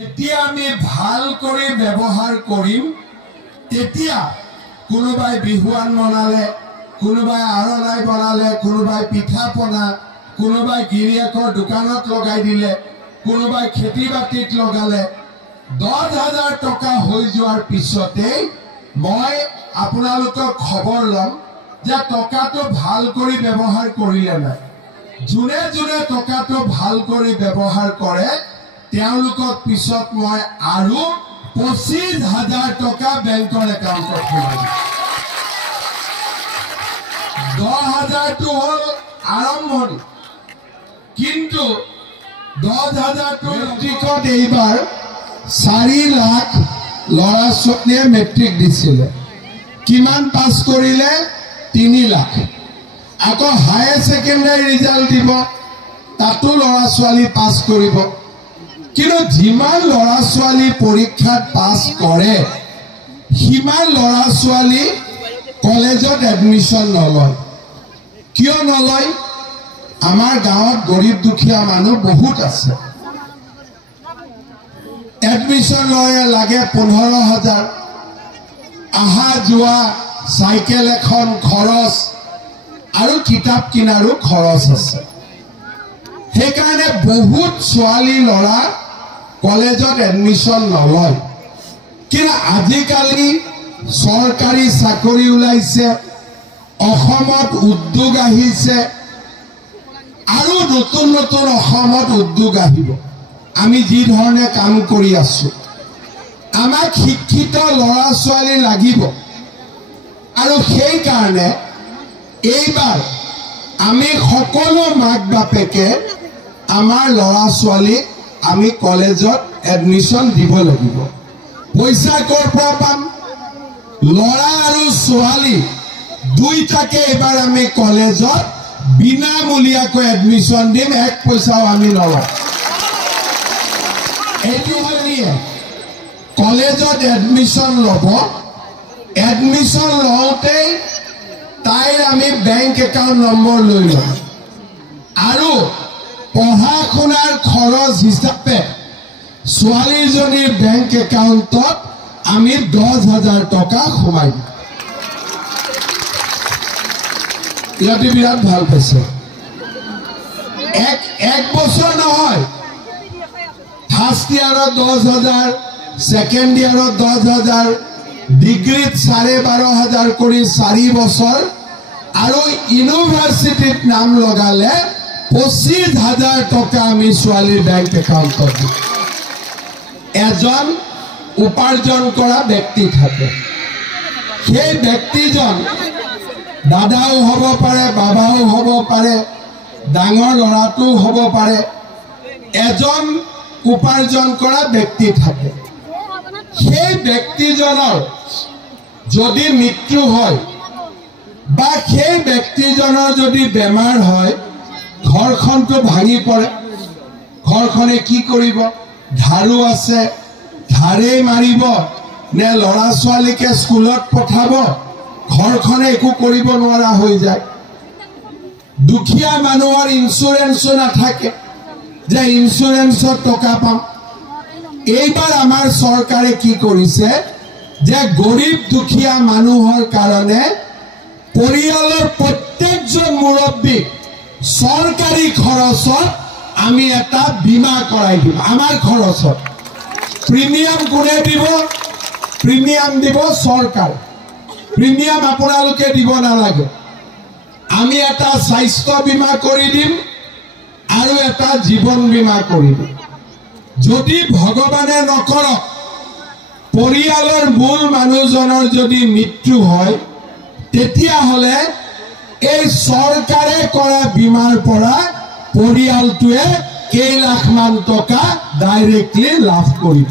এতিয়া আমি ভাল কৰি ব্যৱহাৰ কৰিম তেতিয়া কোনোবাই বিহুৱান বনালে কোনোবাই আৰলাই বনালে কোনোবাই পিঠা পনা কোনোবাই গিৰিয়েকৰ দোকানত লগাই দিলে কোনোবাই খেতি বাতিত লগালে 10,000 টকা হৈ যোৱাৰ পিছতে মই আপোনালোকক খবৰ লম যে টকাটো ভাল কৰি ব্যৱহাৰ কৰিলে নাই জুনে জুনে টকাটো ভাল কৰি ব্যৱহাৰ কৰে তেওঁলোকক পিছত মই আৰু 25,000 টকা বেংকৰ একাউণ্টত খোলাই 10,000 টো হল আৰম্ভণি কিন্তু 10,000 টো মেট্ৰিকত এইবাৰ 4 লাখ লৰা ছোৱালীয়ে মেট্ৰিক দিছিলে কিমান পাছ কৰিলে 3 লাখ আকৌ হায়াৰ সেকেন্ডাৰী ৰিজাল্ট দিব তাতো লৰা ছোৱালী পাছ কৰিব কিন্তু যিমান লৰা ছোৱালী পৰীক্ষাত পাছ কৰে সিমান লৰা ছোৱালী কলেজত এডমিশন নলয় কিয় নলয় আমাৰ গাঁৱত গৰীব দুখীয়া মানুহ বহুত আছে এডমিশন লয় লাগে 15,000 আহা যোৱা সাইকেল এখন খৰচ আৰু কিতাপ কিনাৰো খৰচ আছে সেইকাৰণে বহুত ছোৱালী লৰা কলেজত এডমিশন নলয় কিন্তু আজিকালি সৰকাৰী চাকৰি ওলাইছে অসমত উদ্যোগ আহিছে আৰু নতুন নতুন অসমত উদ্যোগ আহিব আমি যি ধৰণে কাম কৰি আছো আমাক শিক্ষিত লৰা ছোৱালী লাগিব আৰু সেই কাৰণে এইবাৰ আমি সকলো মাক বাপেকে আমাৰ লৰা ছোৱালী আমি কলেজত এডমিশন দিব লাগিব পইচা কৰ পৰা পাম লৰা আৰু ছোৱালী দুইটাকে এবাৰ আমি কলেজত বিনামূলীয়াকৈ এডমিশন দিম এক পইচাও আমি নলওঁ এইটো হলিয়ে কলেজত এডমিশন লব এডমিশন লওঁতে তাইৰ আমি বেংক একাউণ্ট নম্বৰ লৈ লম আৰু পঢ়া শুনাৰ খৰচ হিচাপে ছোৱালীজনীৰ বেংক একাউণ্টত আমি 10,000 টকা সোমাই দিম ইয়াতে বিৰাট ভাল পাইছে এক বছৰ নহয় ফাৰ্ষ্ট ইয়াৰত 10,000 সেকেন্ড ইয়াৰত 10,000 ডিগ্ৰীত 12,500 কৰি 4 বছৰ আৰু ইউনিভাৰ্চিটিত নাম লগালে 25,000 টকা আমি ছোৱালীৰ বেংক একাউণ্টত দিম এজন উপাৰ্জন কৰা ব্যক্তি থাকে সেই ব্যক্তিজন দাদাও হ'ব পাৰে বাবাও হ'ব পাৰে ডাঙৰ ল'ৰাটো হ'ব পাৰে এজন উপাৰ্জন কৰা ব্যক্তি থাকে সেই ব্যক্তিজনৰ যদি মৃত্যু হয় বা সেই ব্যক্তিজনৰ যদি বেমাৰ হয় ঘৰখনটো ভাঙি পৰে ঘৰখনে কি কৰিব ধাৰো আছে ধাৰে মাৰিব নে লৰা ছোৱালীকে স্কুলত পঠাব ঘৰখনে একো কৰিব নোৱাৰা হৈ যায় দুখীয়া মানুহৰ ইন্সুৰেন্সো নাথাকে যে ইন্সুৰেন্সৰ টকা পাম এইবাৰ আমাৰ চৰকাৰে কি কৰিছে যে গৰীব দুখীয়া মানুহৰ কাৰণে পৰিয়ালৰ প্ৰত্যেকজন মুৰব্বী সরকারি খরচত আমি এটা বীমা করাই দিব আমার খরচত প্রিমিয়াম কোনে দিব প্রিমিয়াম দিব সরকার প্রিমিয়াম আপোনালোকে দিব নালাগে আমি এটা স্বাস্থ্য বীমা কৰি দিম আৰু এটা জীবন বীমা কৰি দিম যদি ভগৱানে নকৰক পৰিয়ালৰ মূল মানুহজনৰ যদি মৃত্যু হয় তেতিয়া হলে এই সৰকাৰে কৰা বীমাৰ পৰা পৰিয়ালটোৱে কেই লাখ মান টকা ডাইৰেক্টলি লাভ কৰিব